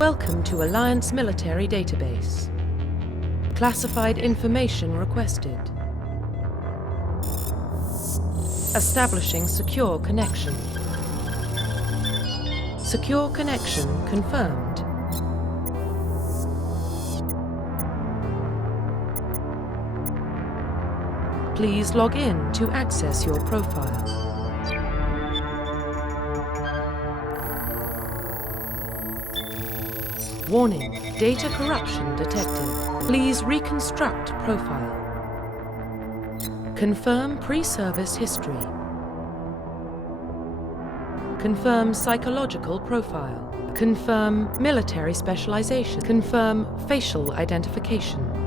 Welcome to Alliance Military Database. Classified information requested. Establishing secure connection. Secure connection confirmed. Please log in to access your profile. Warning, data corruption detected. Please reconstruct profile. Confirm pre-service history. Confirm psychological profile. Confirm military specialization. Confirm facial identification.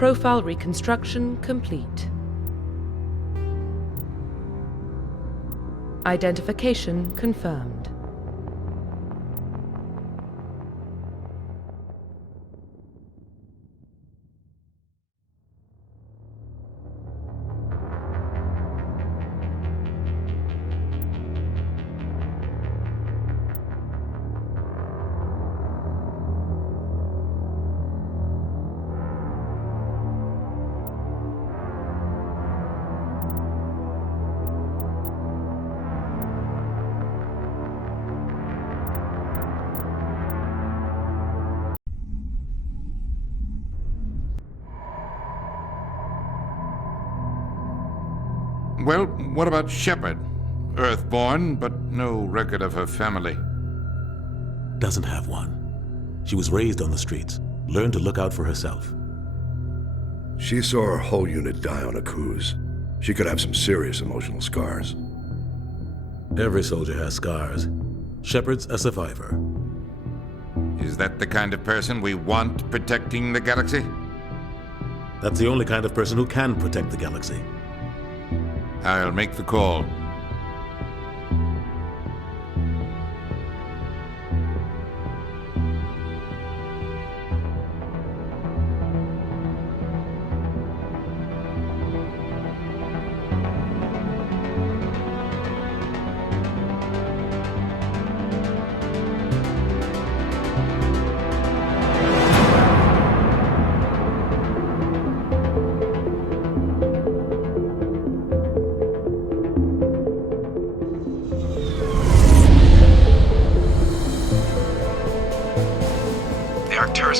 Profile reconstruction complete. Identification confirmed. Well, what about Shepard? Earthborn, but no record of her family. Doesn't have one. She was raised on the streets, learned to look out for herself. She saw her whole unit die on a cruise. She could have some serious emotional scars. Every soldier has scars. Shepard's a survivor. Is that the kind of person we want protecting the galaxy? That's the only kind of person who can protect the galaxy. I'll make the call.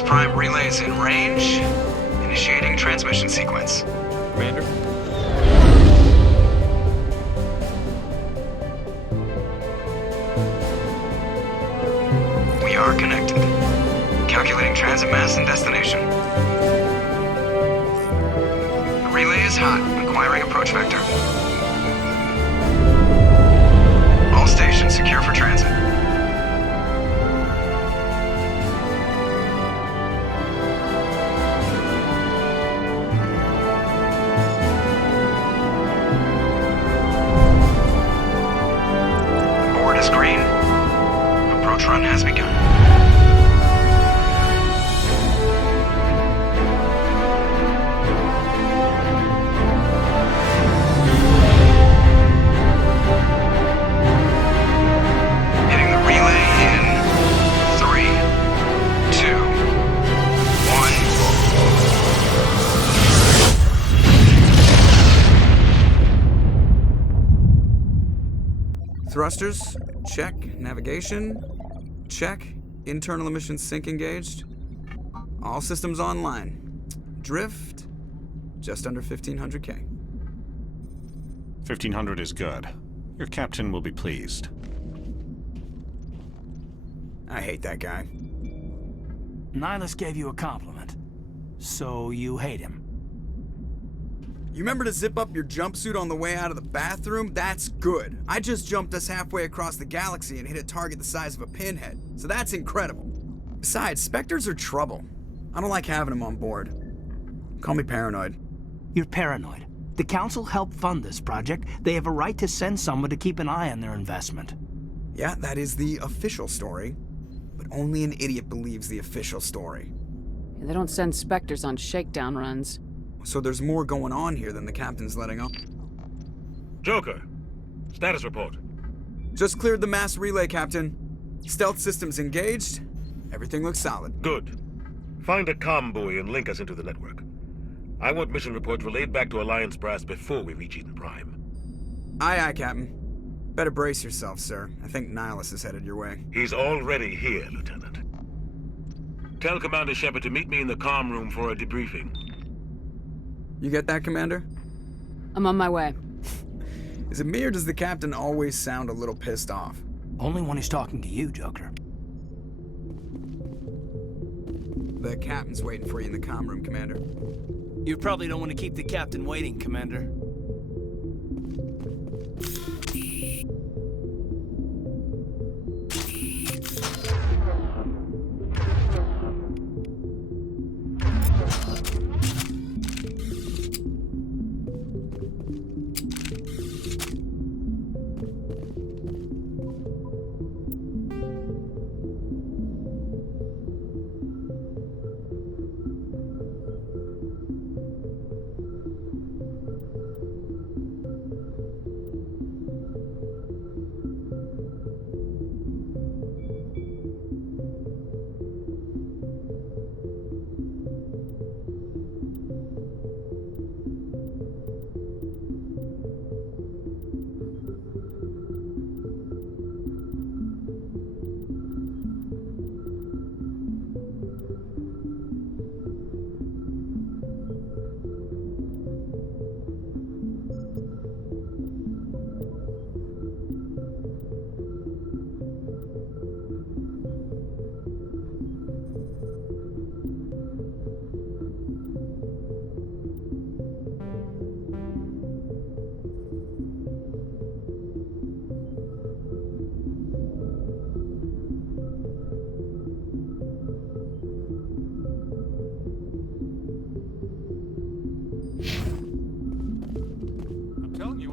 Prime relays in range. Initiating transmission sequence. Commander? We are connected. Calculating transit mass and destination. The relay is hot, acquiring approach vector. All stations secure for transit. Run has begun. Thrusters, check. Navigation, check. Internal emission sync engaged. All systems online. Drift, just under 1500K. 1500 is good. Your captain will be pleased. I hate that guy. Nihilus gave you a compliment. So you hate him. You remember to zip up your jumpsuit on the way out of the bathroom? That's good. I just jumped us halfway across the galaxy and hit a target the size of a pinhead, so that's incredible. Besides, Spectres are trouble. I don't like having them on board. Call me paranoid. You're paranoid. The Council helped fund this project. They have a right to send someone to keep an eye on their investment. Yeah, that is the official story. But only an idiot believes the official story. They don't send Spectres on shakedown runs. So there's more going on here than the captain's letting on. Joker, status report. Just cleared the mass relay, Captain. Stealth systems engaged. Everything looks solid. Good. Find a comm buoy and link us into the network. I want mission reports relayed back to Alliance brass before we reach Eden Prime. Aye, aye, Captain. Better brace yourself, sir. I think Nihilus is headed your way. He's already here, Lieutenant. Tell Commander Shepard to meet me in the comm room for a debriefing. You get that, Commander? I'm on my way. Is it me or does the Captain always sound a little pissed off? Only when he's talking to you, Joker. The Captain's waiting for you in the comm room, Commander. You probably don't want to keep the Captain waiting, Commander.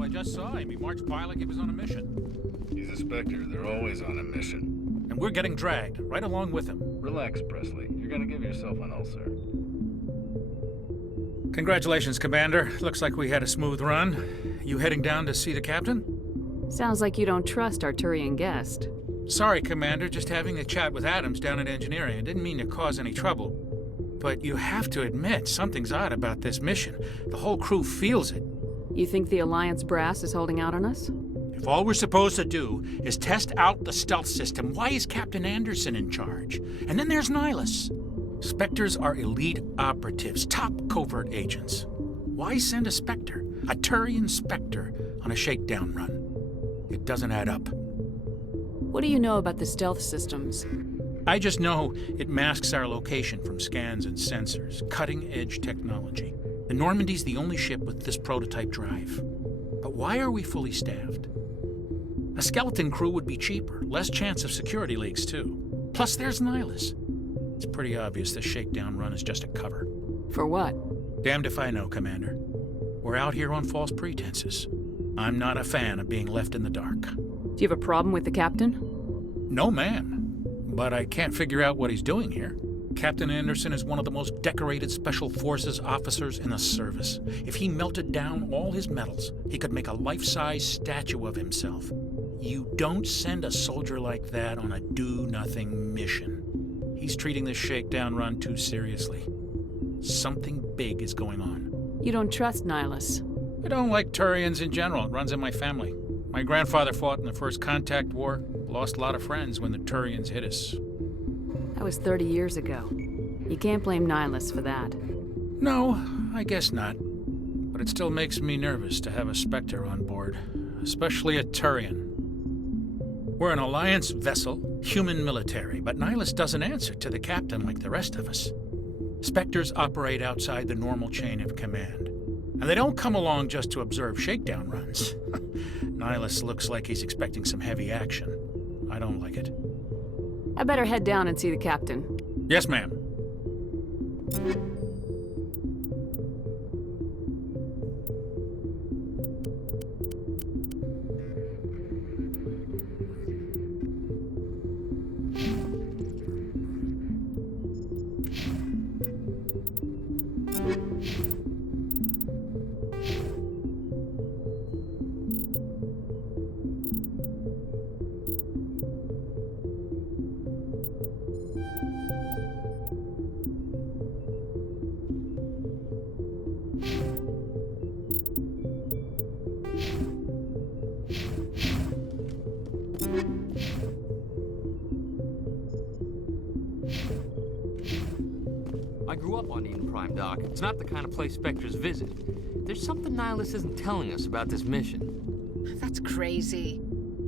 I just saw him. He marched by like he was on a mission. He's a Spectre. They're always on a mission. And we're getting dragged, right along with him. Relax, Presley. You're gonna give yourself an ulcer. Congratulations, Commander. Looks like we had a smooth run. You heading down to see the captain? Sounds like you don't trust Arturian guest. Sorry, Commander. Just having a chat with Adams down at engineering. I didn't mean to cause any trouble. But you have to admit, something's odd about this mission. The whole crew feels it. You think the Alliance brass is holding out on us? If all we're supposed to do is test out the stealth system, why is Captain Anderson in charge? And then there's Nihilus. Spectres are elite operatives, top covert agents. Why send a Spectre, a Turian Spectre, on a shakedown run? It doesn't add up. What do you know about the stealth systems? I just know it masks our location from scans and sensors, cutting-edge technology. The Normandy's the only ship with this prototype drive. But why are we fully staffed? A skeleton crew would be cheaper, less chance of security leaks too. Plus there's Nihilus. It's pretty obvious this shakedown run is just a cover. For what? Damned if I know, Commander. We're out here on false pretenses. I'm not a fan of being left in the dark. Do you have a problem with the captain? No, ma'am. But I can't figure out what he's doing here. Captain Anderson is one of the most decorated Special Forces officers in the service. If he melted down all his medals, he could make a life-size statue of himself. You don't send a soldier like that on a do-nothing mission. He's treating this shakedown run too seriously. Something big is going on. You don't trust Nihilus? I don't like Turians in general. It runs in my family. My grandfather fought in the First Contact War, lost a lot of friends when the Turians hit us. That was 30 years ago. You can't blame Nihilus for that. No, I guess not. But it still makes me nervous to have a Spectre on board, especially a Turian. We're an Alliance vessel, human military, but Nihilus doesn't answer to the captain like the rest of us. Spectres operate outside the normal chain of command. And they don't come along just to observe shakedown runs. Nihilus looks like he's expecting some heavy action. I don't like it. I better head down and see the captain. Yes, ma'am. I grew up on Eden Prime, Doc. It's not the kind of place Spectres visit. There's something Nihilus isn't telling us about this mission. That's crazy.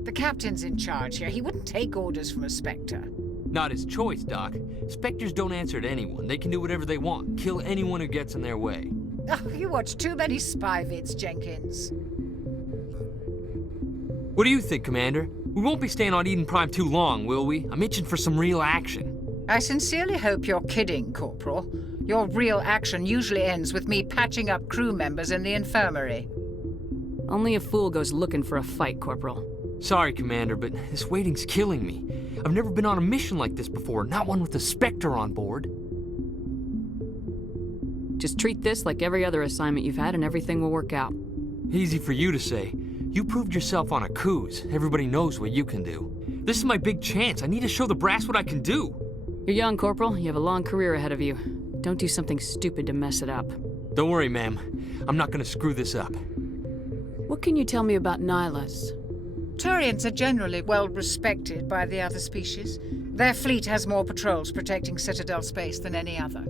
The captain's in charge here. He wouldn't take orders from a Spectre. Not his choice, Doc. Spectres don't answer to anyone. They can do whatever they want, kill anyone who gets in their way. Oh, you watch too many spy vids, Jenkins. What do you think, Commander? We won't be staying on Eden Prime too long, will we? I'm itching for some real action. I sincerely hope you're kidding, Corporal. Your real action usually ends with me patching up crew members in the infirmary. Only a fool goes looking for a fight, Corporal. Sorry, Commander, but this waiting's killing me. I've never been on a mission like this before, not one with a Spectre on board. Just treat this like every other assignment you've had and everything will work out. Easy for you to say. You proved yourself on a cruise. Everybody knows what you can do. This is my big chance. I need to show the brass what I can do. You're young, Corporal. You have a long career ahead of you. Don't do something stupid to mess it up. Don't worry, ma'am. I'm not gonna screw this up. What can you tell me about Nihilus? Turians are generally well respected by the other species. Their fleet has more patrols protecting Citadel space than any other.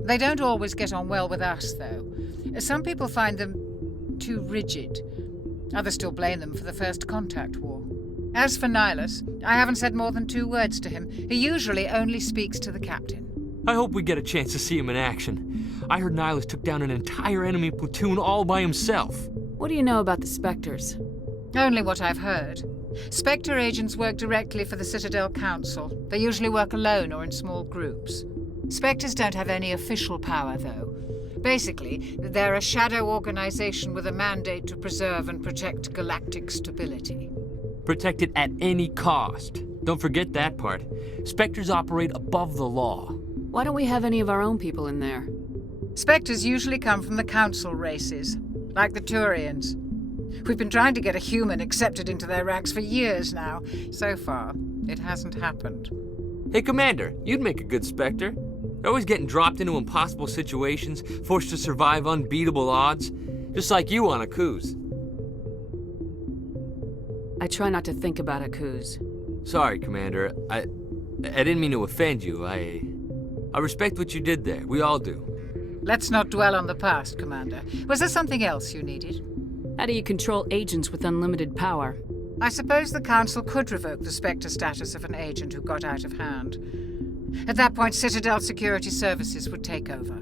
They don't always get on well with us, though. Some people find them too rigid. Others still blame them for the First Contact War. As for Nihilus, I haven't said more than 2 words to him. He usually only speaks to the captain. I hope we get a chance to see him in action. I heard Nihilus took down an entire enemy platoon all by himself. What do you know about the Spectres? Only what I've heard. Spectre agents work directly for the Citadel Council. They usually work alone or in small groups. Spectres don't have any official power, though. Basically, they're a shadow organization with a mandate to preserve and protect galactic stability. Protect it at any cost. Don't forget that part. Spectres operate above the law. Why don't we have any of our own people in there? Spectres usually come from the Council races, like the Turians. We've been trying to get a human accepted into their ranks for years now. So far, it hasn't happened. Hey, Commander, you'd make a good Spectre. You're always getting dropped into impossible situations, forced to survive unbeatable odds, just like you on a cruise. I try not to think about Akuz. Sorry, Commander. I didn't mean to offend you. I respect what you did there. We all do. Let's not dwell on the past, Commander. Was there something else you needed? How do you control agents with unlimited power? I suppose the Council could revoke the Spectre status of an agent who got out of hand. At that point, Citadel Security Services would take over.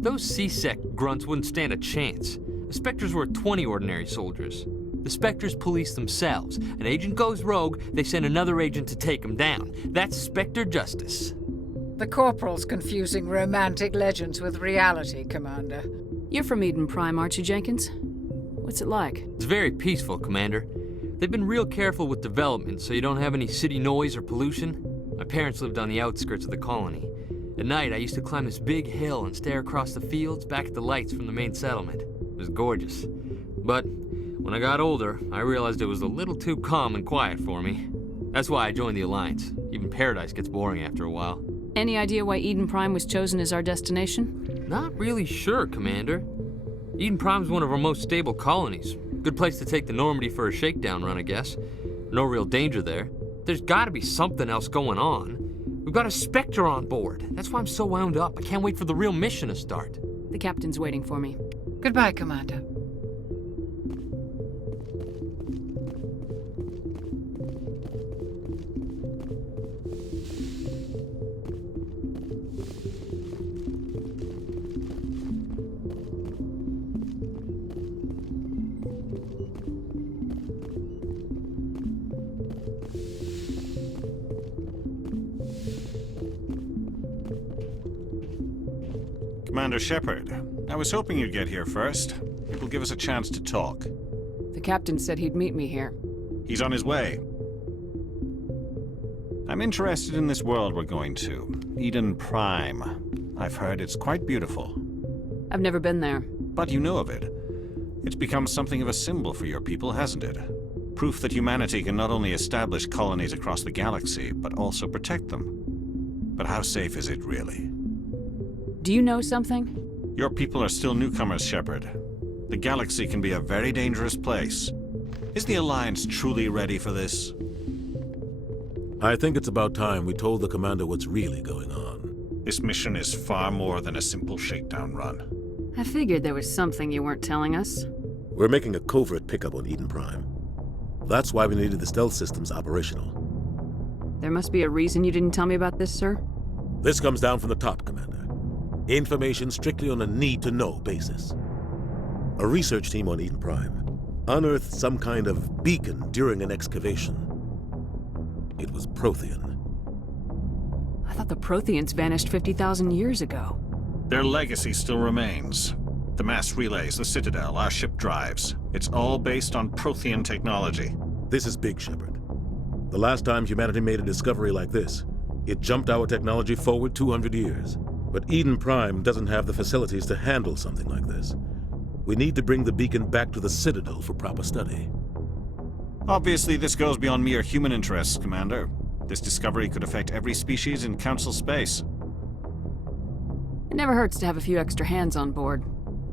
Those C-Sec grunts wouldn't stand a chance. The Spectres were 20 ordinary soldiers. The Spectres police themselves. An agent goes rogue, they send another agent to take him down. That's Spectre justice. The Corporal's confusing romantic legends with reality, Commander. You're from Eden Prime, aren't you, Jenkins? What's it like? It's very peaceful, Commander. They've been real careful with development so you don't have any city noise or pollution. My parents lived on the outskirts of the colony. At night, I used to climb this big hill and stare across the fields back at the lights from the main settlement. It was gorgeous. But when I got older, I realized it was a little too calm and quiet for me. That's why I joined the Alliance. Even Paradise gets boring after a while. Any idea why Eden Prime was chosen as our destination? Not really sure, Commander. Eden Prime's one of our most stable colonies. Good place to take the Normandy for a shakedown run, I guess. No real danger there. There's gotta be something else going on. We've got a Spectre on board. That's why I'm so wound up. I can't wait for the real mission to start. The captain's waiting for me. Goodbye, Commander. Commander Shepard, I was hoping you'd get here first. It will give us a chance to talk. The captain said he'd meet me here. He's on his way. I'm interested in this world we're going to, Eden Prime. I've heard it's quite beautiful. I've never been there. But you know of it. It's become something of a symbol for your people, hasn't it? Proof that humanity can not only establish colonies across the galaxy, but also protect them. But how safe is it, really? Do you know something? Your people are still newcomers, Shepard. The galaxy can be a very dangerous place. Is the Alliance truly ready for this? I think it's about time we told the commander what's really going on. This mission is far more than a simple shakedown run. I figured there was something you weren't telling us. We're making a covert pickup on Eden Prime. That's why we needed the stealth systems operational. There must be a reason you didn't tell me about this, sir? This comes down from the top, Commander. Information strictly on a need-to-know basis. A research team on Eden Prime unearthed some kind of beacon during an excavation. It was Prothean. I thought the Protheans vanished 50,000 years ago. Their legacy still remains. The mass relays, the Citadel, our ship drives. It's all based on Prothean technology. This is big, Shepard. The last time humanity made a discovery like this, it jumped our technology forward 200 years. But Eden Prime doesn't have the facilities to handle something like this. We need to bring the beacon back to the Citadel for proper study. Obviously, this goes beyond mere human interests, Commander. This discovery could affect every species in Council space. It never hurts to have a few extra hands on board.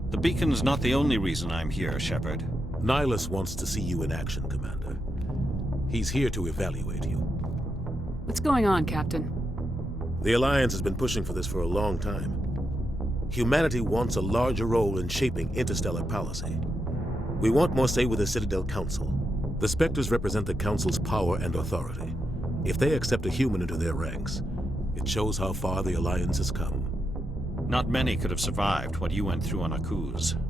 The beacon's not the only reason I'm here, Shepard. Nihilus wants to see you in action, Commander. He's here to evaluate you. What's going on, Captain? The Alliance has been pushing for this for a long time. Humanity wants a larger role in shaping interstellar policy. We want more say with the Citadel Council. The Spectres represent the Council's power and authority. If they accept a human into their ranks, it shows how far the Alliance has come. Not many could have survived what you went through on Akuz.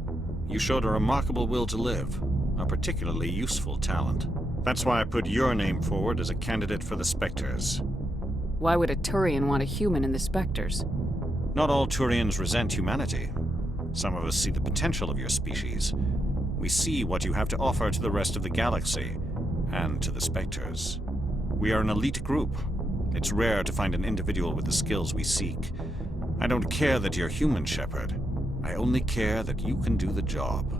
You showed a remarkable will to live, a particularly useful talent. That's why I put your name forward as a candidate for the Spectres. Why would a Turian want a human in the Spectres? Not all Turians resent humanity. Some of us see the potential of your species. We see what you have to offer to the rest of the galaxy, and to the Spectres. We are an elite group. It's rare to find an individual with the skills we seek. I don't care that you're human, Shepard. I only care that you can do the job.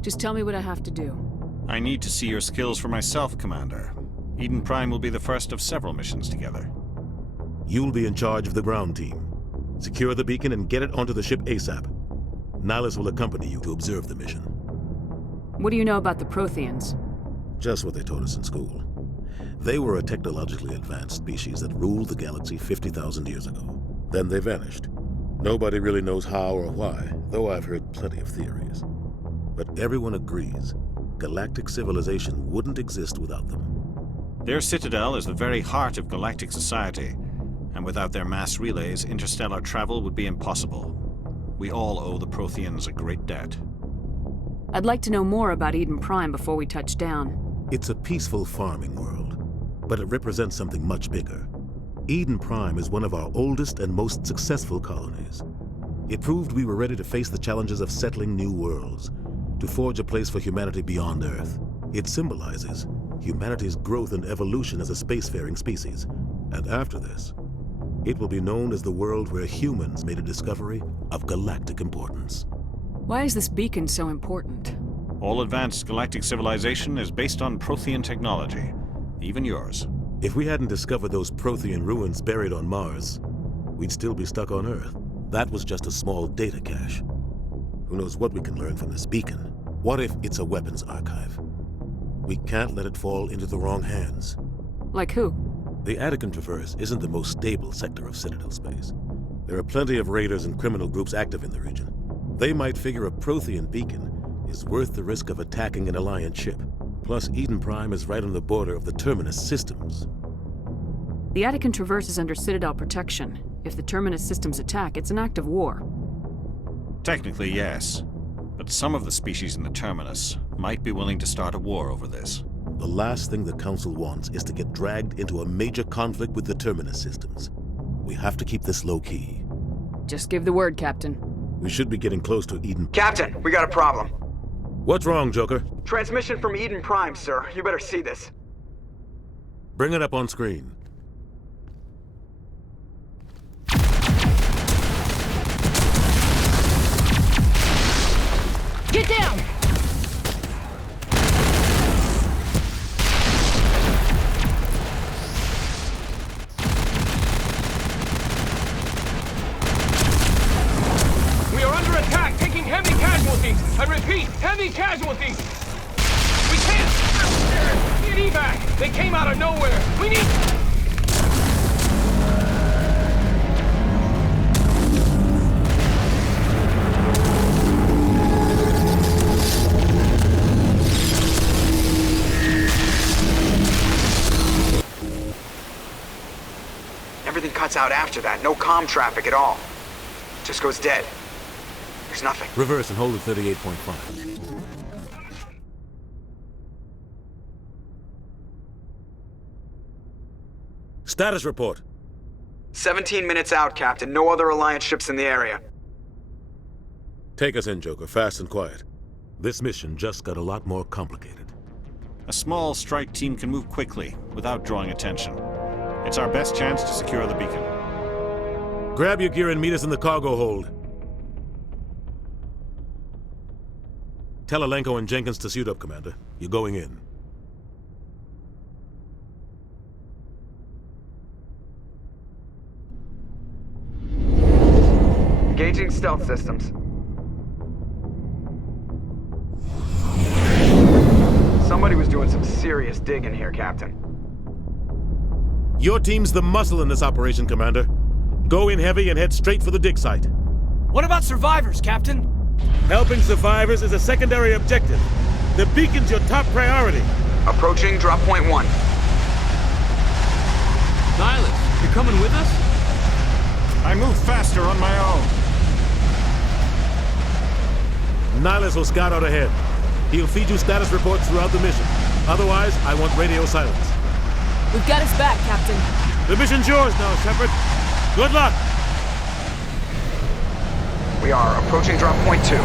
Just tell me what I have to do. I need to see your skills for myself, Commander. Eden Prime will be the first of several missions together. You'll be in charge of the ground team. Secure the beacon and get it onto the ship ASAP. Nihilus will accompany you to observe the mission. What do you know about the Protheans? Just what they taught us in school. They were a technologically advanced species that ruled the galaxy 50,000 years ago. Then they vanished. Nobody really knows how or why, though I've heard plenty of theories. But everyone agrees, galactic civilization wouldn't exist without them. Their citadel is the very heart of galactic society, and without their mass relays, interstellar travel would be impossible. We all owe the Protheans a great debt. I'd like to know more about Eden Prime before we touch down. It's a peaceful farming world, but it represents something much bigger. Eden Prime is one of our oldest and most successful colonies. It proved we were ready to face the challenges of settling new worlds, to forge a place for humanity beyond Earth. It symbolizes humanity's growth and evolution as a spacefaring species. And after this, it will be known as the world where humans made a discovery of galactic importance. Why is this beacon so important? All advanced galactic civilization is based on Prothean technology, even yours. If we hadn't discovered those Prothean ruins buried on Mars, we'd still be stuck on Earth. That was just a small data cache. Who knows what we can learn from this beacon? What if it's a weapons archive? We can't let it fall into the wrong hands. Like who? The Attican Traverse isn't the most stable sector of Citadel space. There are plenty of raiders and criminal groups active in the region. They might figure a Prothean beacon is worth the risk of attacking an Alliance ship. Plus, Eden Prime is right on the border of the Terminus systems. The Attican Traverse is under Citadel protection. If the Terminus systems attack, it's an act of war. Technically, yes. But some of the species in the Terminus might be willing to start a war over this. The last thing the Council wants is to get dragged into a major conflict with the Terminus systems. We have to keep this low-key. Just give the word, Captain. We should be getting close to Eden. Captain, we got a problem. What's wrong, Joker? Transmission from Eden Prime, sir. You better see this. Bring it up on screen. Get down! We are under attack, taking heavy casualties. I repeat, heavy casualties. We can't get evac. They came out of nowhere. We need... Everything cuts out after that. No comm traffic at all. Just goes dead. There's nothing. Reverse and hold at 38.5. Status report. 17 minutes out, Captain. No other Alliance ships in the area. Take us in, Joker, fast and quiet. This mission just got a lot more complicated. A small strike team can move quickly, without drawing attention. It's our best chance to secure the beacon. Grab your gear and meet us in the cargo hold. Tell Alenko and Jenkins to suit up, Commander. You're going in. Engaging stealth systems. Somebody was doing some serious digging here, Captain. Your team's the muscle in this operation, Commander. Go in heavy and head straight for the dig site. What about survivors, Captain? Helping survivors is a secondary objective. The beacon's your top priority. Approaching drop point 1. Nihilus, you're coming with us? I move faster on my own. Nihilus will scout out ahead. He'll feed you status reports throughout the mission. Otherwise, I want radio silence. We've got his back, Captain. The mission's yours now, Shepard. Good luck! We are approaching drop point 2.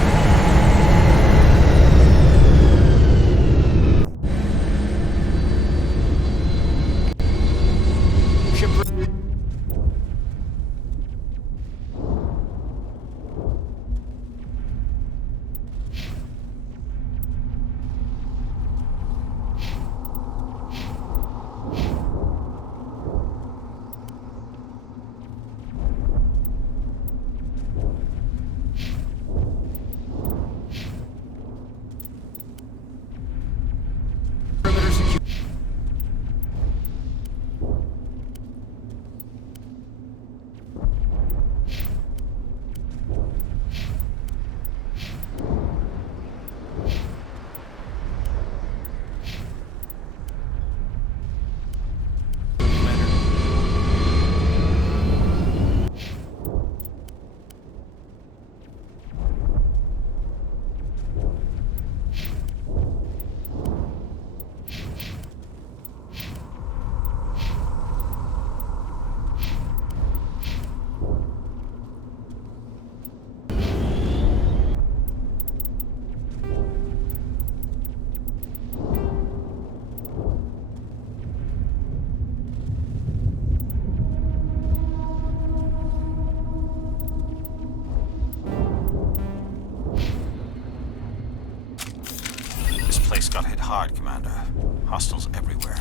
Got hit hard, Commander. Hostiles everywhere.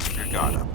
Keep your guard up.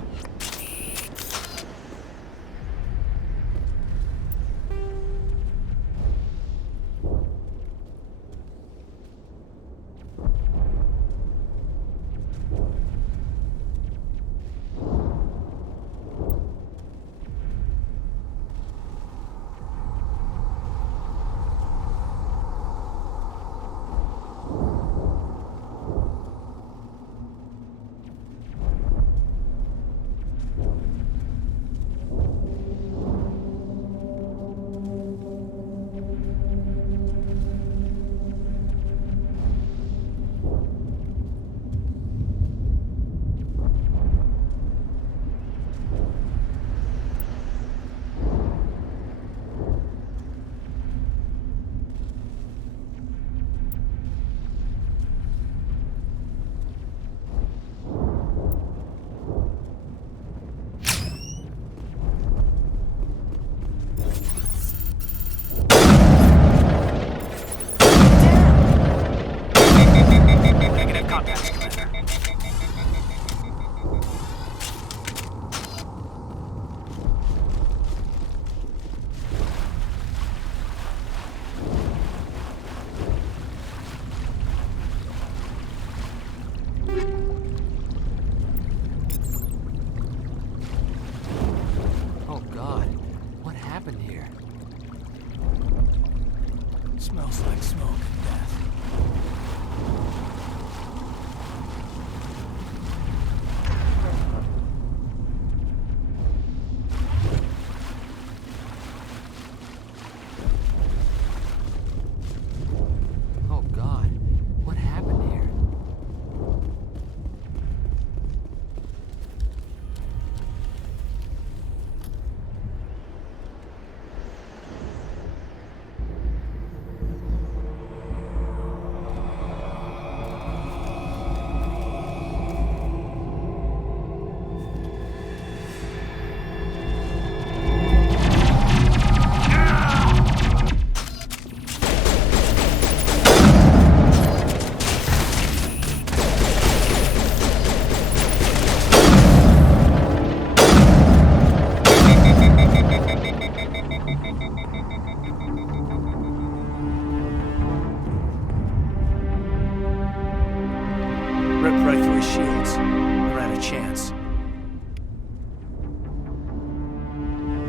shields. They're at a chance.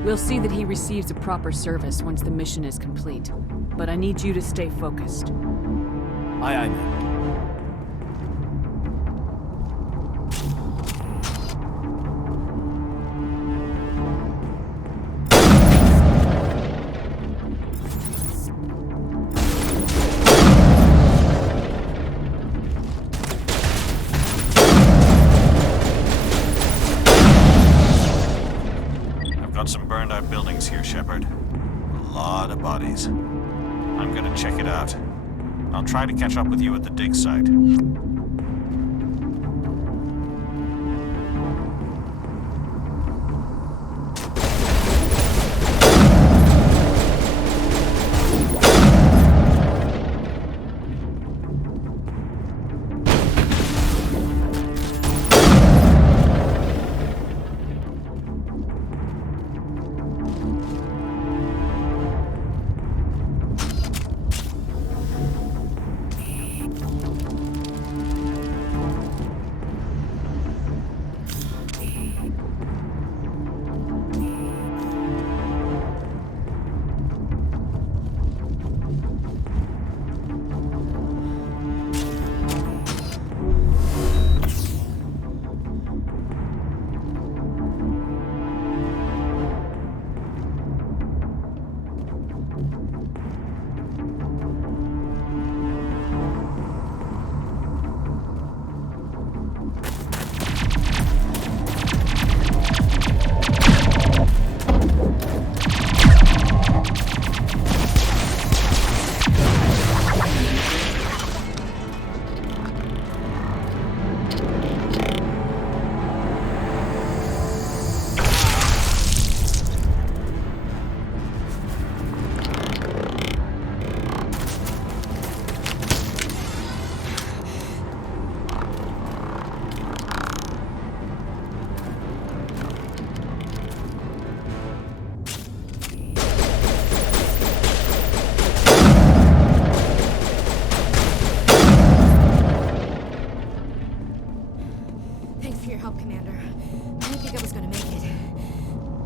We'll see that he receives a proper service once the mission is complete. But I need you to stay focused. Aye, aye, ma'am. Some burned out buildings here, Shepard. A lot of bodies. I'm gonna check it out. I'll try to catch up with you at the dig site.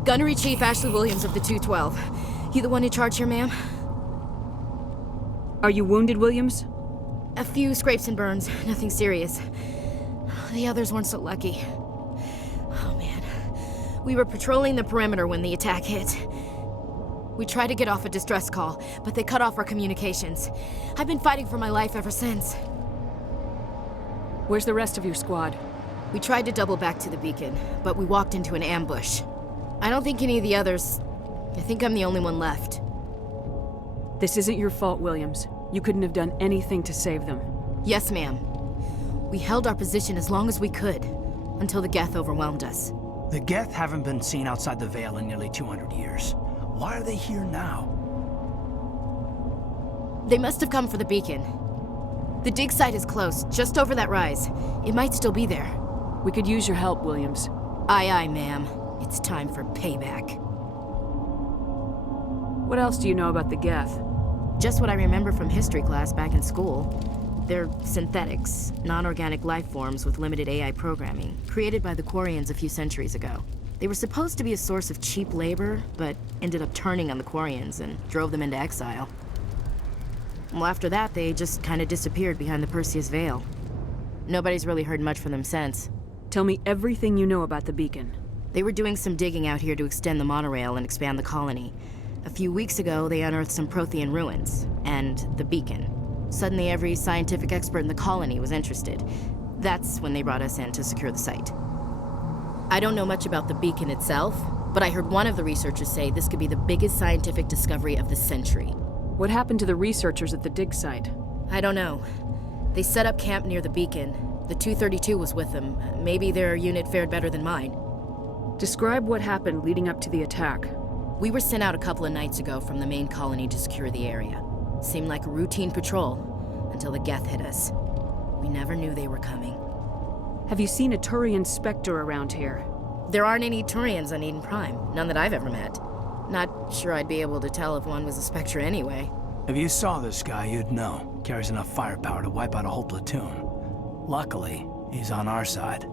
Gunnery Chief Ashley Williams of the 212. You the one in charge here, ma'am? Are you wounded, Williams? A few scrapes and burns, nothing serious. The others weren't so lucky. Oh man. We were patrolling the perimeter when the attack hit. We tried to get off a distress call, but they cut off our communications. I've been fighting for my life ever since. Where's the rest of your squad? We tried to double back to the beacon, but we walked into an ambush. I don't think any of the others... I think I'm the only one left. This isn't your fault, Williams. You couldn't have done anything to save them. Yes, ma'am. We held our position as long as we could, until the Geth overwhelmed us. The Geth haven't been seen outside the Veil in nearly 200 years. Why are they here now? They must have come for the beacon. The dig site is close, just over that rise. It might still be there. We could use your help, Williams. Aye, aye, ma'am. It's time for payback. What else do you know about the Geth? Just what I remember from history class back in school. They're synthetics, non-organic life forms with limited AI programming, created by the Quarians a few centuries ago. They were supposed to be a source of cheap labor, but ended up turning on the Quarians and drove them into exile. Well, after that, they just kind of disappeared behind the Perseus Veil. Nobody's really heard much from them since. Tell me everything you know about the beacon. They were doing some digging out here to extend the monorail and expand the colony. A few weeks ago, they unearthed some Prothean ruins, and the beacon. Suddenly, every scientific expert in the colony was interested. That's when they brought us in to secure the site. I don't know much about the beacon itself, but I heard one of the researchers say this could be the biggest scientific discovery of the century. What happened to the researchers at the dig site? I don't know. They set up camp near the beacon. The 232 was with them. Maybe their unit fared better than mine. Describe what happened leading up to the attack. We were sent out a couple of nights ago from the main colony to secure the area. Seemed like a routine patrol, until the Geth hit us. We never knew they were coming. Have you seen a Turian Spectre around here? There aren't any Turians on Eden Prime, none that I've ever met. Not sure I'd be able to tell if one was a Spectre anyway. If you saw this guy, you'd know. Carries enough firepower to wipe out a whole platoon. Luckily, He's on our side.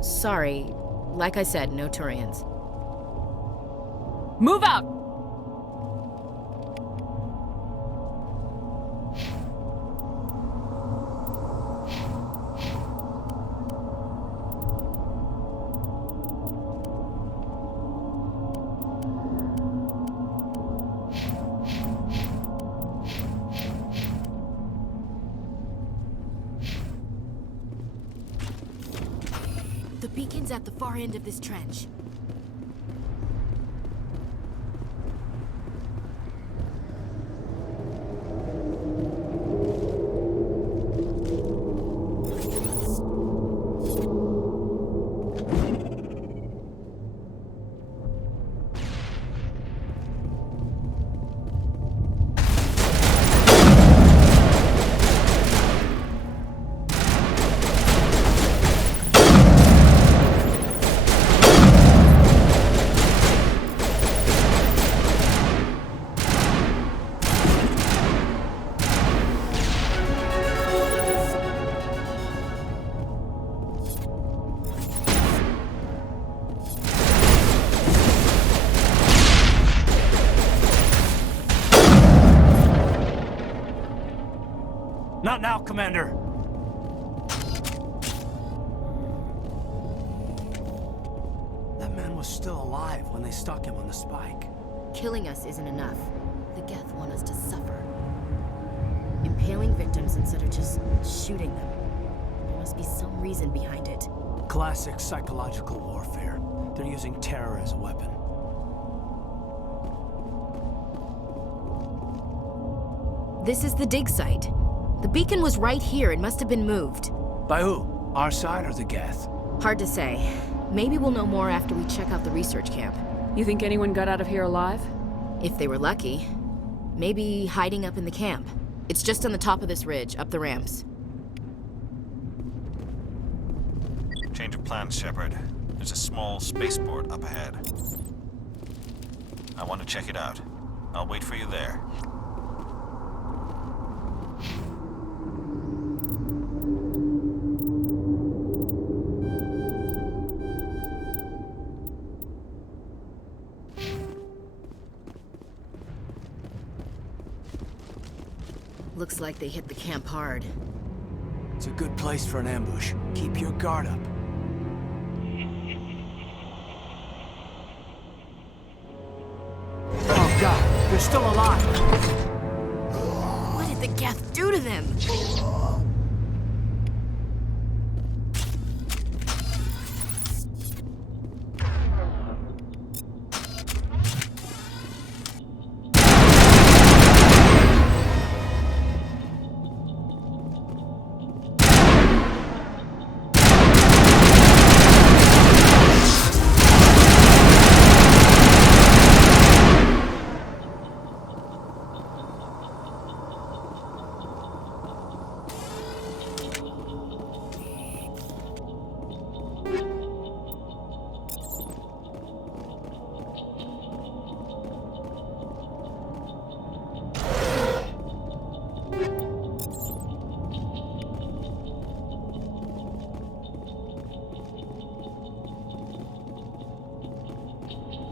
Sorry. Like I said, no Turians. Move out! The beacon's at the far end of this trench. Not now, Commander. That man was still alive when they stuck him on the spike. Killing us isn't enough. The Geth want us to suffer. Impaling victims instead of just shooting them. There must be some reason behind it. Classic psychological warfare. They're using terror as a weapon. This is the dig site. The beacon was right here. It must have been moved. By who? Our side or the Geth? Hard to say. Maybe we'll know more after we check out the research camp. You think anyone got out of here alive? If they were lucky. Maybe hiding up in the camp. It's just on the top of this ridge, up the ramps. Change of plans, Shepard. There's a small spaceport up ahead. I want to check it out. I'll wait for you there. Looks like they hit the camp hard. It's a good place for an ambush. Keep your guard up. Oh God, they're still alive! What did the Geth do to them?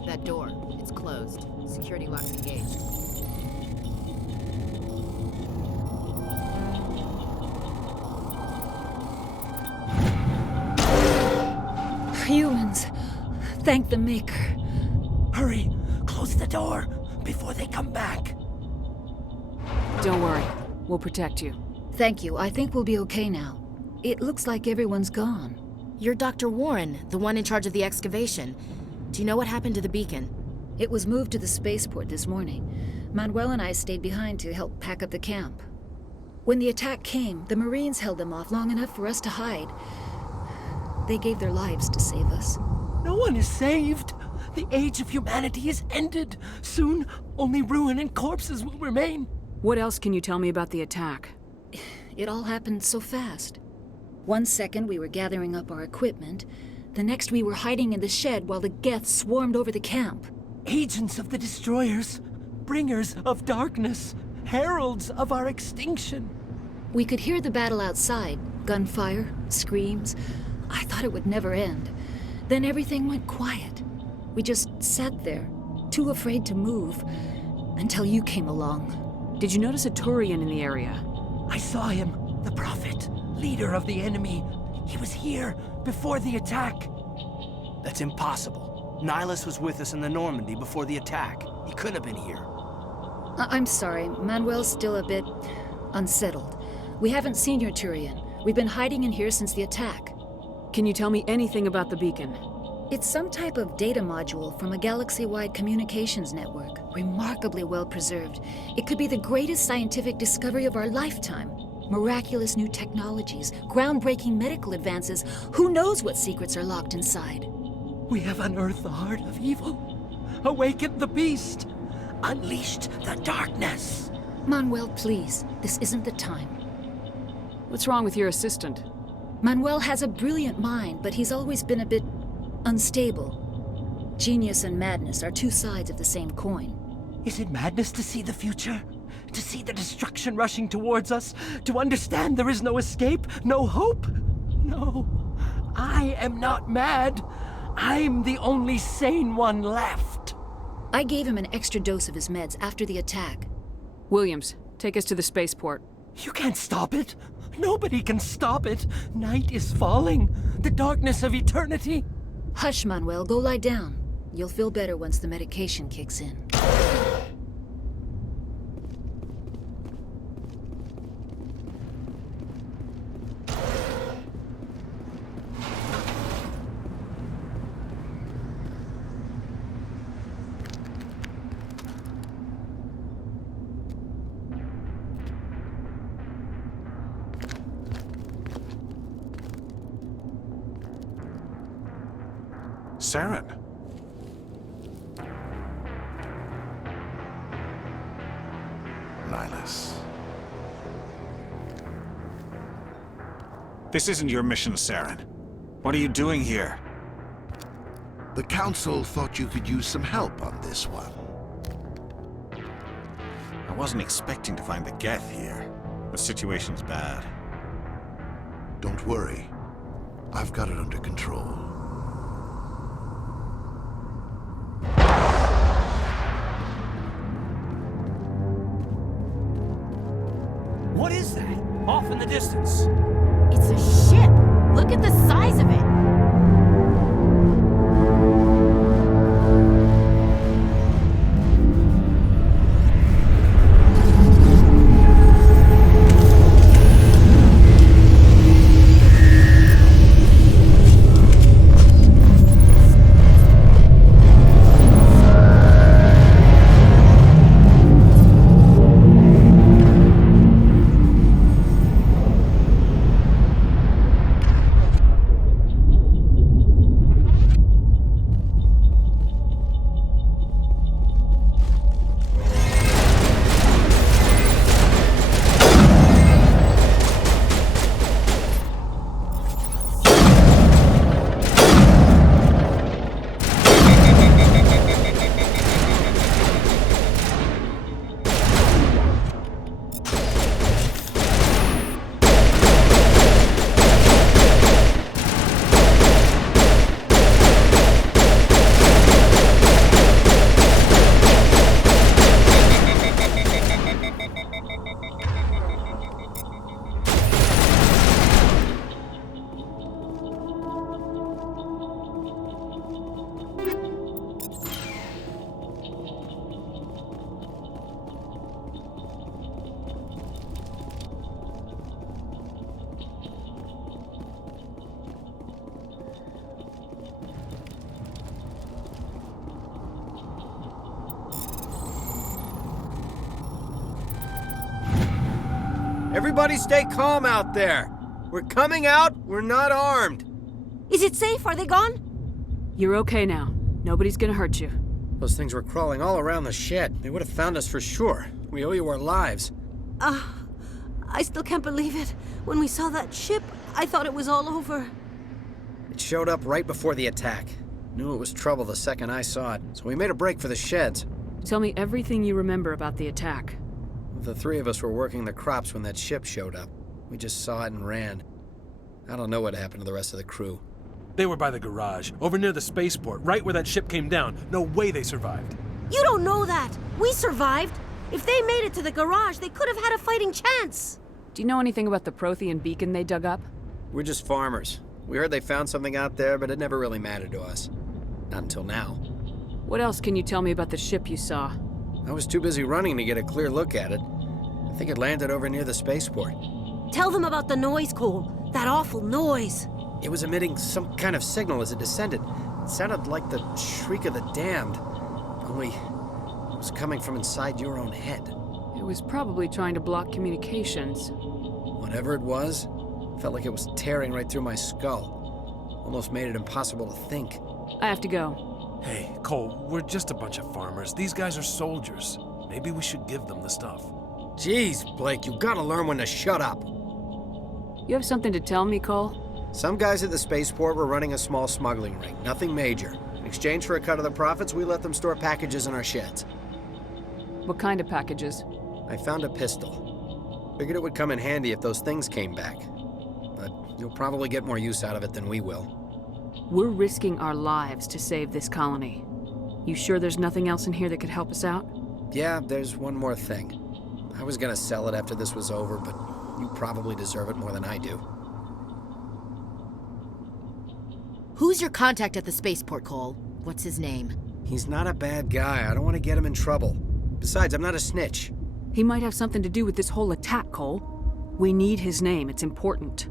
That door, it's closed. Security lock's engaged. Humans. Thank the Maker. Hurry! Close the door before they come back. Don't worry. We'll protect you. Thank you. I think we'll be okay now. It looks like everyone's gone. You're Dr. Warren, the one in charge of the excavation. Do you know what happened to the beacon? It was moved to the spaceport this morning. Manuel and I stayed behind to help pack up the camp. When the attack came, the Marines held them off long enough for us to hide. They gave their lives to save us. No one is saved. The age of humanity is ended. Soon, only ruin and corpses will remain. What else can you tell me about the attack? It all happened so fast. 1 second we were gathering up our equipment. The next we were hiding in the shed while the Geth swarmed over the camp. Agents of the Destroyers, bringers of darkness, heralds of our extinction. We could hear the battle outside. Gunfire, screams. I thought it would never end. Then everything went quiet. We just sat there, too afraid to move, until you came along. Did you notice a Turian in the area? I saw him. The Prophet, leader of the enemy. He was here before the attack. That's impossible. Nihilus was with us in the Normandy before the attack. He couldn't have been here. I'm sorry. Manuel's still a bit unsettled. We haven't seen your Turian. We've been hiding in here since the attack. Can you tell me anything about the beacon? It's some type of data module from a galaxy-wide communications network, remarkably well preserved. It could be the greatest scientific discovery of our lifetime. Miraculous new technologies, groundbreaking medical advances. Who knows what secrets are locked inside? We have unearthed the heart of evil, awakened the beast, unleashed the darkness. Manuel, please, this isn't the time. What's wrong with your assistant? Manuel has a brilliant mind, but he's always been a bit unstable. Genius and madness are two sides of the same coin. Is it madness to see the future? To see the destruction rushing towards us? To understand there is no escape? No hope? No. I am not mad. I'm the only sane one left. I gave him an extra dose of his meds after the attack. Williams, take us to the spaceport. You can't stop it. Nobody can stop it. Night is falling. The darkness of eternity. Hush, Manuel. Go lie down. You'll feel better once the medication kicks in. Saren. Nihilus. This isn't your mission, Saren. What are you doing here? The Council thought you could use some help on this one. I wasn't expecting to find the Geth here. The situation's bad. Don't worry. I've got it under control. What is that? Off in the distance. It's a ship. Look at the size of it. Everybody stay calm out there. We're coming out, we're not armed. Is it safe? Are they gone? You're okay now. Nobody's gonna hurt you. Those things were crawling all around the shed. They would have found us for sure. We owe you our lives. I still can't believe it. When we saw that ship, I thought it was all over. It showed up right before the attack. Knew it was trouble the second I saw it, so we made a break for the sheds. Tell me everything you remember about the attack. The three of us were working the crops when that ship showed up. We just saw it and ran. I don't know what happened to the rest of the crew. They were by the garage, over near the spaceport, right where that ship came down. No way they survived. You don't know that! We survived! If they made it to the garage, they could have had a fighting chance! Do you know anything about the Prothean beacon they dug up? We're just farmers. We heard they found something out there, but it never really mattered to us. Not until now. What else can you tell me about the ship you saw? I was too busy running to get a clear look at it. I think it landed over near the spaceport. Tell them about the noise, Cole. That awful noise. It was emitting some kind of signal as it descended. It sounded like the shriek of the damned. Only it was coming from inside your own head. It was probably trying to block communications. Whatever it was, felt like it was tearing right through my skull. Almost made it impossible to think. I have to go. Hey, Cole, we're just a bunch of farmers. These guys are soldiers. Maybe we should give them the stuff. Jeez, Blake, you gotta learn when to shut up. You have something to tell me, Cole? Some guys at the spaceport were running a small smuggling ring, nothing major. In exchange for a cut of the profits, we let them store packages in our sheds. What kind of packages? I found a pistol. Figured it would come in handy if those things came back. But you'll probably get more use out of it than we will. We're risking our lives to save this colony. You sure there's nothing else in here that could help us out? Yeah, there's one more thing. I was gonna sell it after this was over, but you probably deserve it more than I do. Who's your contact at the spaceport, Cole? What's his name? He's not a bad guy. I don't want to get him in trouble. Besides, I'm not a snitch. He might have something to do with this whole attack, Cole. We need his name. It's important.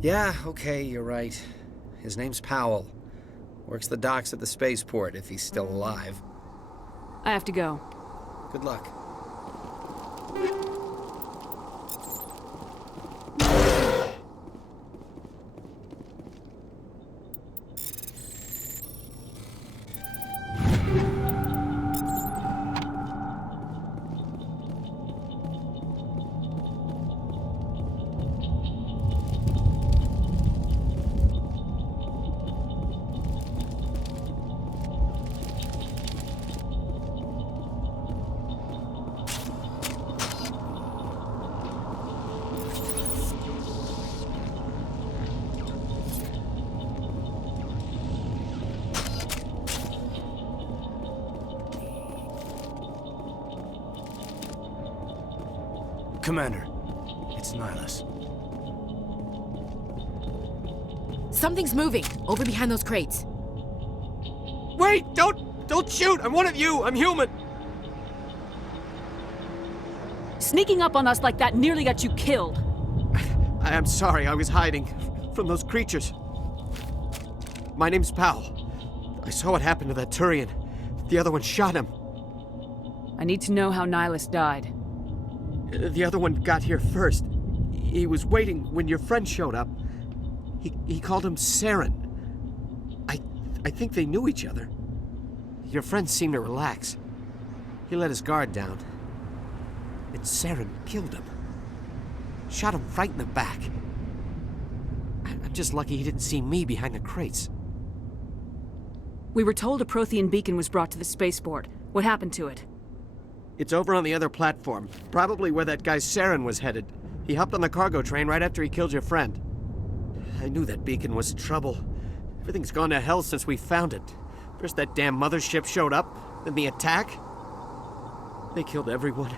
Yeah, okay, you're right. His name's Powell. Works the docks at the spaceport, if he's still alive. I have to go. Good luck. Commander, it's Nihilus. Something's moving, over behind those crates. Wait! Don't shoot! I'm one of you! I'm human! Sneaking up on us like that nearly got you killed. I'm sorry, I was hiding from those creatures. My name's Powell. I saw what happened to that Turian. The other one shot him. I need to know how Nihilus died. The other one got here first. He was waiting when your friend showed up. He called him Saren. I think they knew each other. Your friend seemed to relax. He let his guard down. And Saren killed him. Shot him right in the back. I'm just lucky he didn't see me behind the crates. We were told a Prothean beacon was brought to the spaceport. What happened to it? It's over on the other platform. Probably where that guy Saren was headed. He hopped on the cargo train right after he killed your friend. I knew that beacon was trouble. Everything's gone to hell since we found it. First that damn mothership showed up, then the attack. They killed everyone.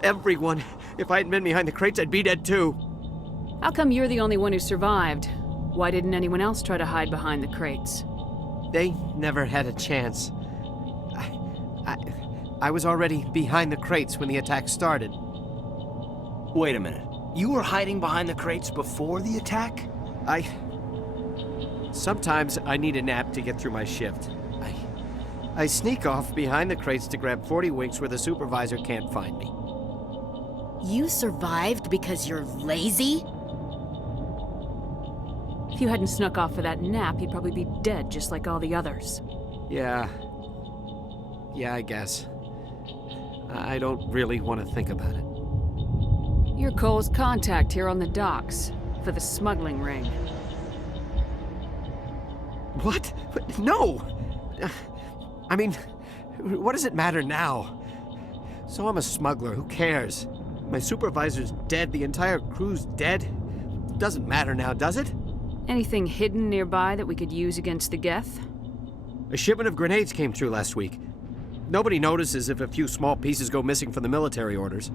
Everyone. If I hadn't been behind the crates, I'd be dead too. How come you're the only one who survived? Why didn't anyone else try to hide behind the crates? They never had a chance. I was already behind the crates when the attack started. Wait a minute. You were hiding behind the crates before the attack? Sometimes I need a nap to get through my shift. I sneak off behind the crates to grab 40 winks where the supervisor can't find me. You survived because you're lazy? If you hadn't snuck off for that nap, you'd probably be dead just like all the others. Yeah, I guess. I don't really want to think about it. You're Cole's contact here on the docks for the smuggling ring. What? No! I mean, what does it matter now? So I'm a smuggler, who cares? My supervisor's dead, the entire crew's dead. Doesn't matter now, does it? Anything hidden nearby that we could use against the Geth? A shipment of grenades came through last week. Nobody notices if a few small pieces go missing from the military orders.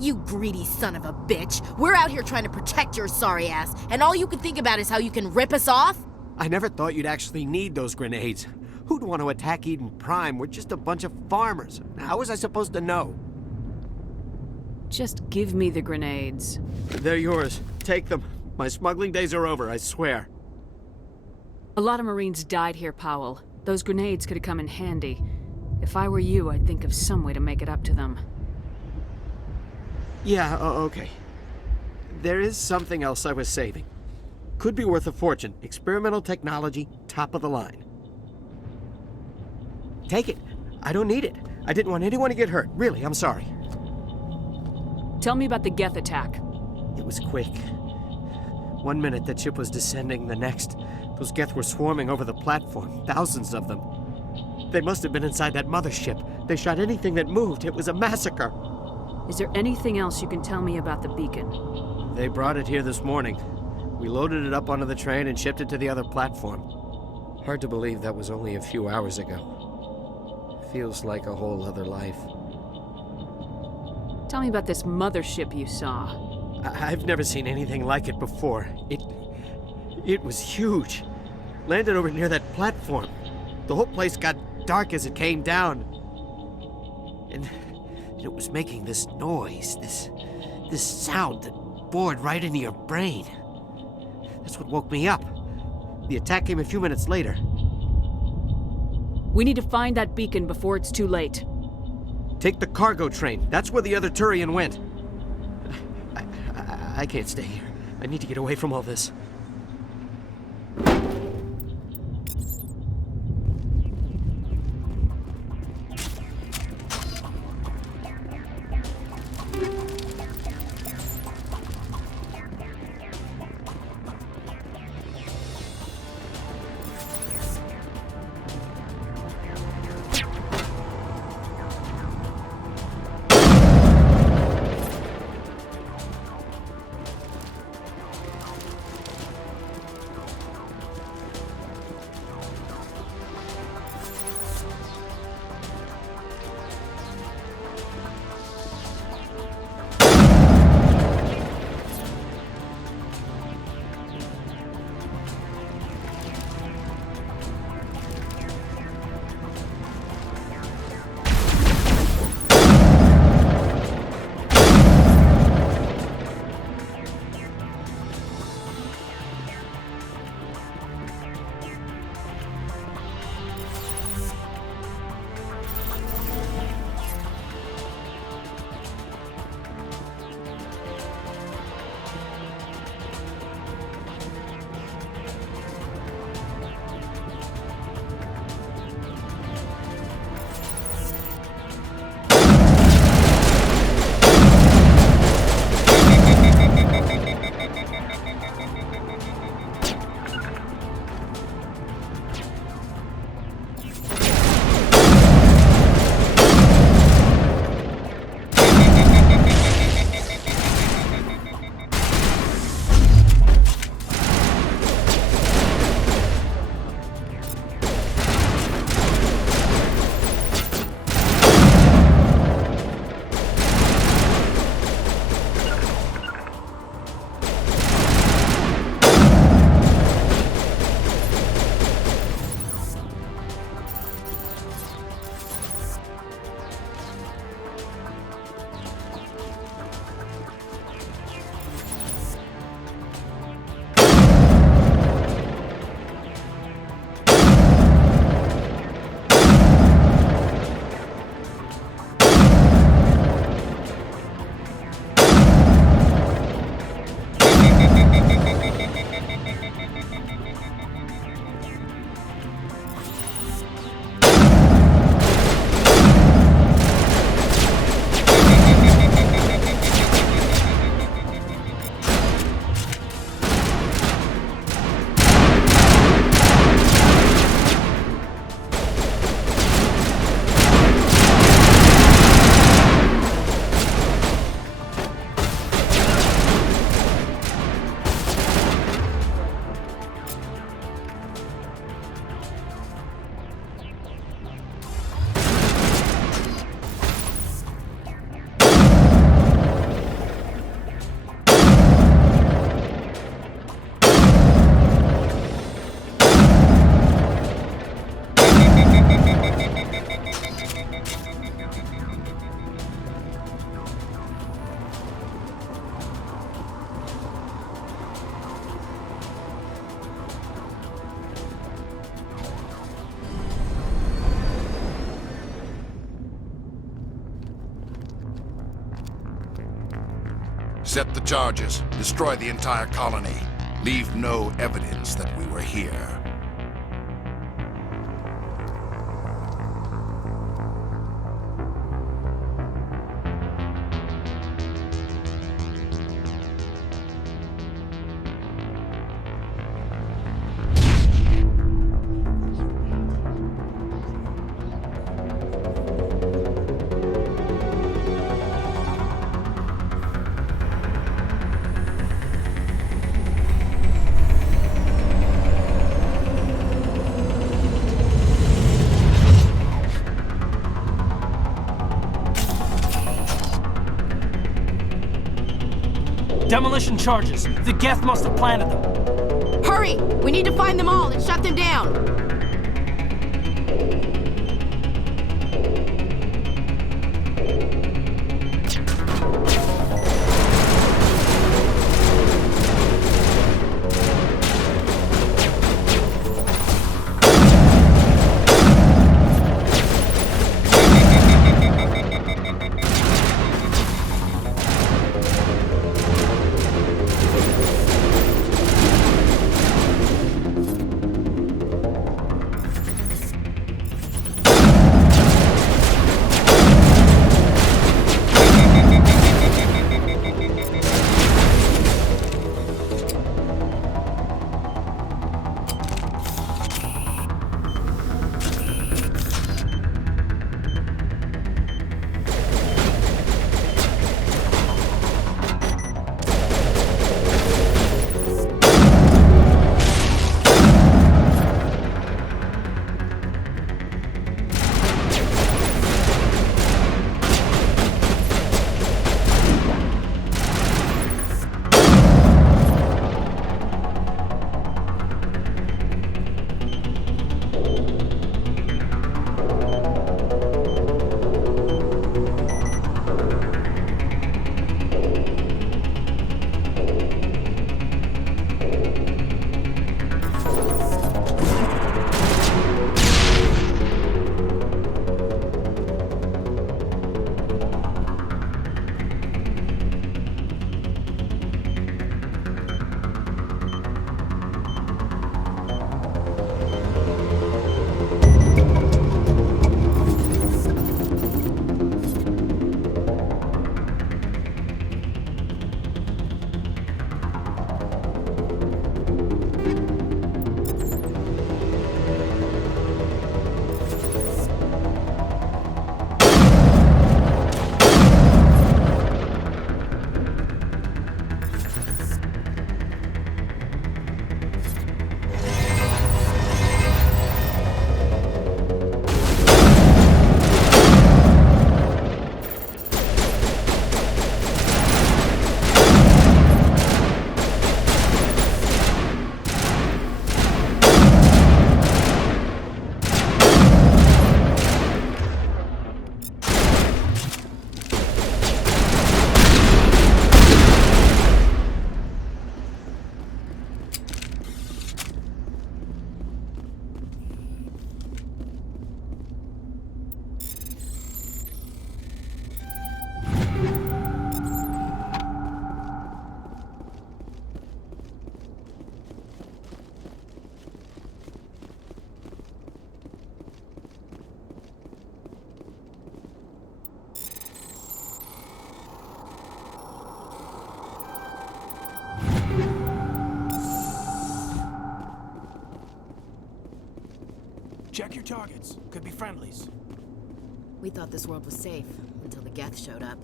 You greedy son of a bitch. We're out here trying to protect your sorry ass, and all you can think about is how you can rip us off? I never thought you'd actually need those grenades. Who'd want to attack Eden Prime? We're just a bunch of farmers. How was I supposed to know? Just give me the grenades. They're yours. Take them. My smuggling days are over, I swear. A lot of Marines died here, Powell. Those grenades could have come in handy. If I were you, I'd think of some way to make it up to them. Yeah, okay. There is something else I was saving. Could be worth a fortune. Experimental technology, top of the line. Take it. I don't need it. I didn't want anyone to get hurt. Really, I'm sorry. Tell me about the Geth attack. It was quick. 1 minute that ship was descending, the next, those Geth were swarming over the platform. Thousands of them. They must have been inside that mothership. They shot anything that moved. It was a massacre. Is there anything else you can tell me about the beacon? They brought it here this morning. We loaded it up onto the train and shipped it to the other platform. Hard to believe that was only a few hours ago. Feels like a whole other life. Tell me about this mothership you saw. I've never seen anything like it before. It was huge. Landed over near that platform. The whole place got dark as it came down. And it was making this noise, this sound that bored right into your brain. That's what woke me up. The attack came a few minutes later. We need to find that beacon before it's too late. Take the cargo train. That's where the other Turian went. I can't stay here. I need to get away from all this. Set the charges. Destroy the entire colony. Leave no evidence that we were here. Demolition charges. The Geth must have planted them. Hurry! We need to find them all and shut them down! Check your targets. Could be friendlies. We thought this world was safe until the Geth showed up.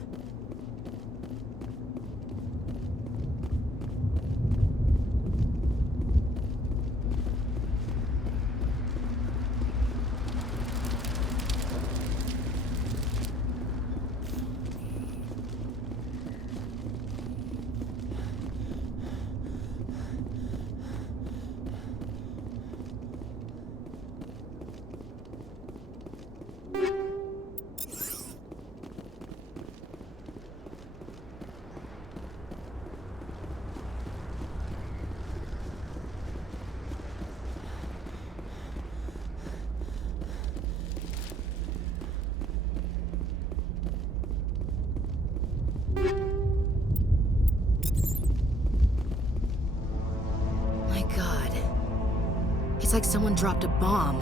like someone dropped a bomb.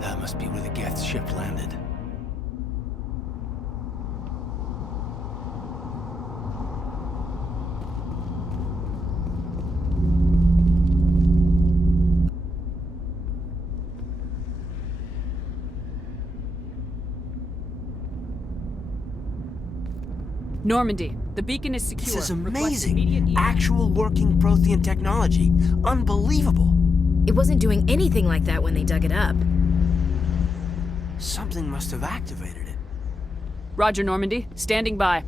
That must be where the Geth ship landed. Normandy, the beacon is secure. This is Request amazing. immediate Actual working Prothean technology. Unbelievable. It wasn't doing anything like that when they dug it up. Something must have activated it. Roger, Normandy. Standing by.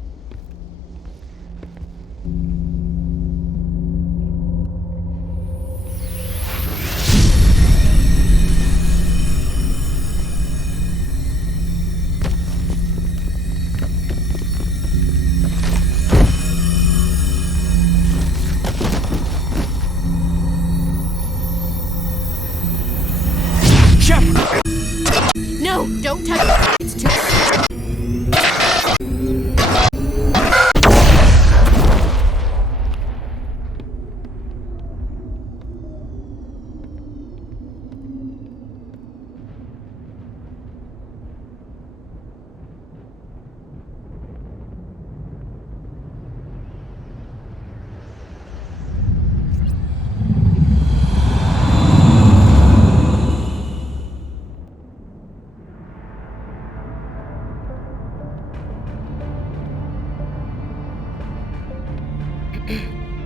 No, don't touch it. It's too...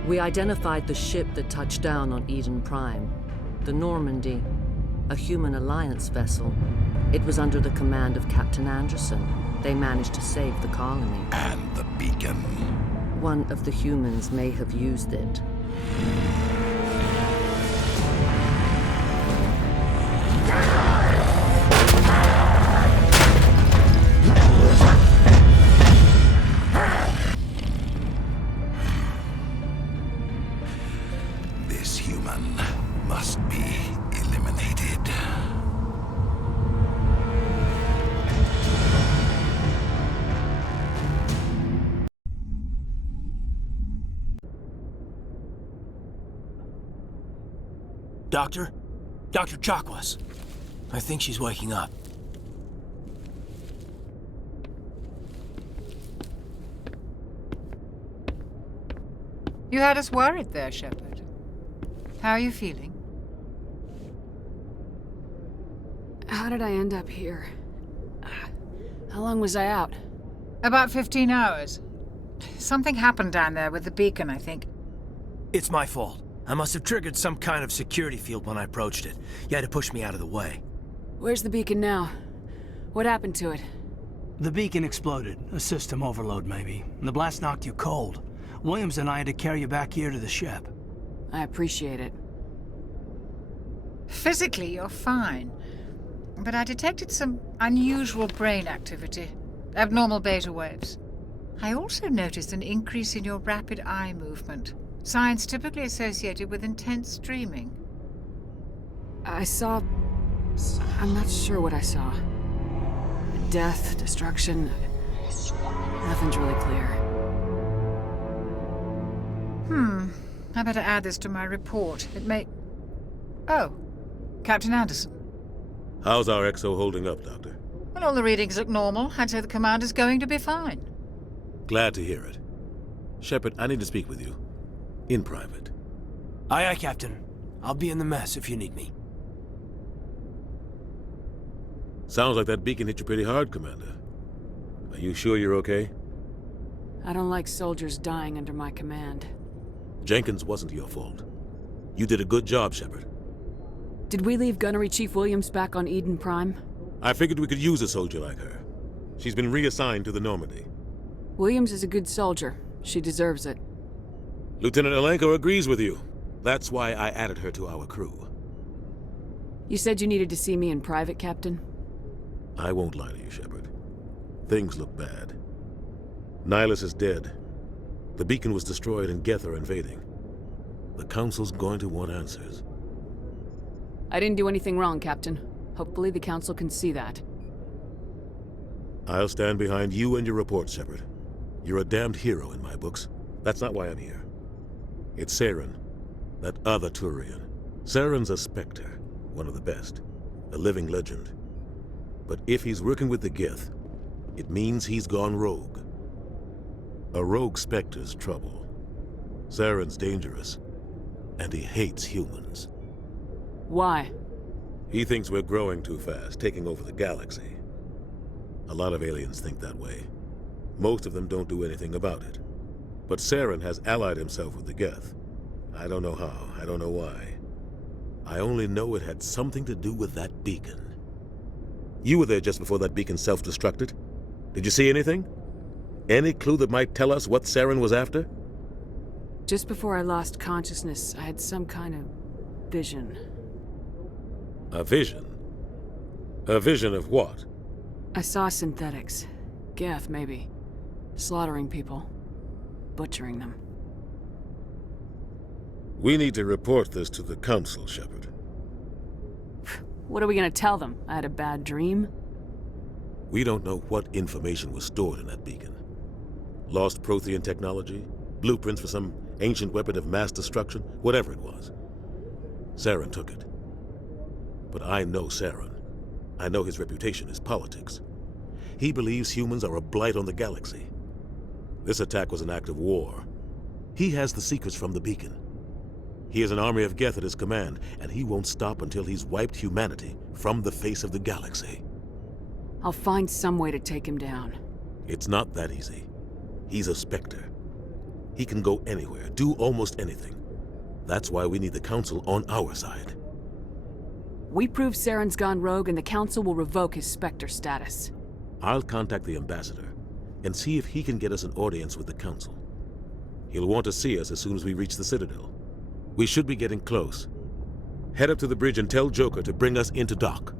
We identified the ship that touched down on Eden Prime. The Normandy, a human alliance vessel. It was under the command of Captain Anderson. They managed to save the colony. And the beacon. One of the humans may have used it. This human must be eliminated. Doctor? Dr. Chakwas. I think she's waking up. You had us worried there, Shepard. How are you feeling? How did I end up here? How long was I out? About 15 hours. Something happened down there with the beacon, I think. It's my fault. I must have triggered some kind of security field when I approached it. You had to push me out of the way. Where's the beacon now? What happened to it? The beacon exploded. A system overload, maybe. And the blast knocked you cold. Williams and I had to carry you back here to the ship. I appreciate it. Physically, you're fine. But I detected some unusual brain activity. Abnormal beta waves. I also noticed an increase in your rapid eye movement. Signs typically associated with intense dreaming. I saw... I'm not sure what I saw. Death, destruction... Nothing's really clear. I better add this to my report. It may... Oh, Captain Anderson. How's our XO holding up, Doctor? Well, all the readings look normal. I'd say the commander's going to be fine. Glad to hear it. Shepard, I need to speak with you. In private. Aye, aye, Captain. I'll be in the mess if you need me. Sounds like that beacon hit you pretty hard, Commander. Are you sure you're okay? I don't like soldiers dying under my command. Jenkins wasn't your fault. You did a good job, Shepard. Did we leave Gunnery Chief Williams back on Eden Prime? I figured we could use a soldier like her. She's been reassigned to the Normandy. Williams is a good soldier. She deserves it. Lieutenant Alenko agrees with you. That's why I added her to our crew. You said you needed to see me in private, Captain? I won't lie to you, Shepard. Things look bad. Nihilus is dead. The beacon was destroyed and Geth are invading. The Council's going to want answers. I didn't do anything wrong, Captain. Hopefully the Council can see that. I'll stand behind you and your report, Shepard. You're a damned hero in my books. That's not why I'm here. It's Saren. That other Turian. Saren's a Spectre, one of the best. A living legend. But if he's working with the Geth, it means he's gone rogue. A rogue Spectre's trouble. Saren's dangerous, and he hates humans. Why? He thinks we're growing too fast, taking over the galaxy. A lot of aliens think that way. Most of them don't do anything about it. But Saren has allied himself with the Geth. I don't know how, I don't know why. I only know it had something to do with that beacon. You were there just before that beacon self-destructed. Did you see anything? Any clue that might tell us what Saren was after? Just before I lost consciousness, I had some kind of vision. A vision? A vision of what? I saw synthetics. Geth, maybe. Slaughtering people. Butchering them. We need to report this to the Council, Shepard. What are we gonna tell them? I had a bad dream? We don't know what information was stored in that beacon. Lost Prothean technology? Blueprints for some ancient weapon of mass destruction? Whatever it was. Saren took it. But I know Saren. I know his reputation is politics. He believes humans are a blight on the galaxy. This attack was an act of war. He has the secrets from the beacon. He has an army of Geth at his command, and he won't stop until he's wiped humanity from the face of the galaxy. I'll find some way to take him down. It's not that easy. He's a Spectre. He can go anywhere, do almost anything. That's why we need the Council on our side. We prove Saren's gone rogue and the Council will revoke his Spectre status. I'll contact the Ambassador and see if he can get us an audience with the Council. He'll want to see us as soon as we reach the Citadel. We should be getting close. Head up to the bridge and tell Joker to bring us into dock.